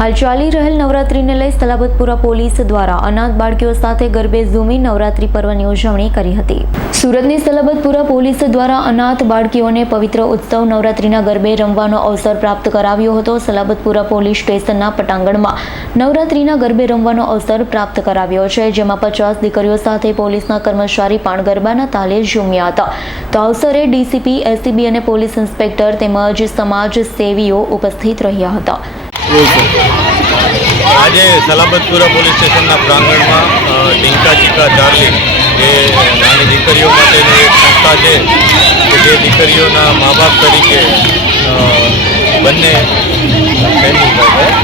હાલ ચાલી રહેલ નવરાત્રીને લઈ સલાબતપુરા પોલીસ દ્વારા અનાથ બાળકીઓ સાથે ગરબે ઝૂમી નવરાત્રી પર્વની ઉજવણી કરી હતી. સુરતની સલાબતપુરા પોલીસ દ્વારા અનાથ બાળકીઓને પવિત્ર ઉત્સવ નવરાત્રીના ગરબે રમવાનો અવસર પ્રાપ્ત કરાવ્યો હતો. સલાબતપુરા પોલીસ સ્ટેશનના પટાંગણમાં નવરાત્રીના ગરબે રમવાનો અવસર પ્રાપ્ત કરાવ્યો છે, જેમાં પચાસ દીકરીઓ સાથે પોલીસના કર્મચારી પણ ગરબાના તાલે ઝૂમ્યા હતા. તો અવસરે ડીસીપી એસીબી અને પોલીસ ઇન્સ્પેક્ટર તેમજ સમાજ સેવીઓ ઉપસ્થિત રહ્યા હતા. આજે સલાબતપુરા પોલીસ સ્ટેશનના પ્રાંગણમાં ઢીંકા ચીકા ડાર્લિંગ એ નાની દીકરીઓ માટેની એક સંસ્થા છે કે જે દીકરીઓના મા બાપ તરીકે બંને જયરૂપભાઈ.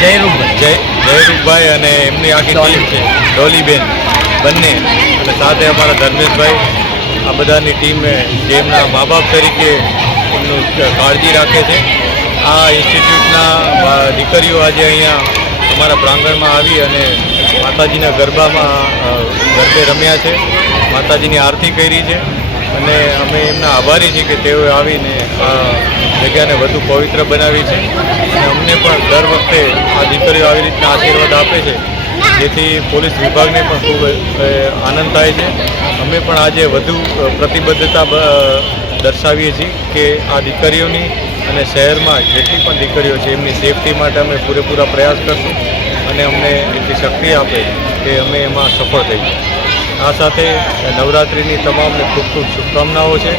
જય જયરૂપભાઈ અને એમની આખી ટીમ છે ડોલીબેન બંને. અને સાથે અમારા ધર્મેશભાઈ આ બધાની ટીમે જે એમના મા બાપ તરીકે એમનું કાળજી રાખે છે. આ ઇન્સ્ટિટ્યૂટના દીકરીઓ આજે અહીંયા અમારા પ્રાંગણમાં આવી અને માતાજીના ગરબામાં ગરબે રમ્યા છે. માતાજીની આરતી કરી છે અને અમે એમના આભારી છીએ કે તેઓએ આવીને આ જગ્યાને વધુ પવિત્ર બનાવી છે. અને અમને પણ દર વખતે આ દીકરીઓ આવી રીતના આશીર્વાદ આપે છે, જેથી પોલીસ વિભાગને પણ ખૂબ આનંદ થાય છે. અમે પણ આજે વધુ પ્રતિબદ્ધતા દર્શાવીએ છીએ કે આ દીકરીઓની અને શહેરમાં જેટલી પણ દીકરીઓ છે, એમની સેફટી માટે અમે પૂરેપૂરા પ્રયાસ કરશું અને અમને એટલી શક્તિ આપે કે અમે એમાં સફળ થઈએ આ સાથે નવરાત્રિની તમામને ખૂબ ખૂબ શુભકામનાઓ છે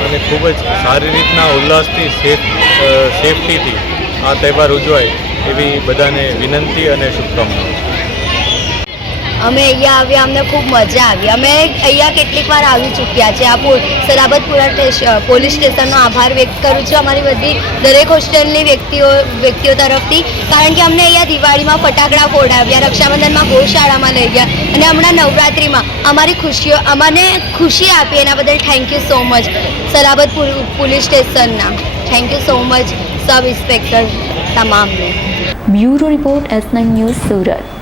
અને ખૂબ જ સારી રીતના ઉલ્લાસથી સેફ સેફટીથી આ તહેવાર ઉજવાય એવી બધાને વિનંતી અને શુભકામનાઓ છે. અમે અહીંયા આવ્યા, અમને ખૂબ મજા આવી. અમે અહીંયા કેટલીક વાર આવી ચૂક્યા છે આ સલાબતપુરા પોલીસ સ્ટેશનનો આભાર વ્યક્ત કરું છું અમારી બધી દરેક હોસ્ટેલની વ્યક્તિઓ વ્યક્તિઓ તરફથી. કારણ કે અમને અહીંયા દિવાળીમાં ફટાકડા ફોડાવ્યા, રક્ષાબંધનમાં ગૌશાળામાં લઈ ગયા અને હમણાં નવરાત્રિમાં અમારી ખુશીઓ, અમને ખુશી આપી એના બદલ thank you so much Salabatpur police સ્ટેશનના. Thank you so much sub inspector તમામને. Bureau report S news Surat.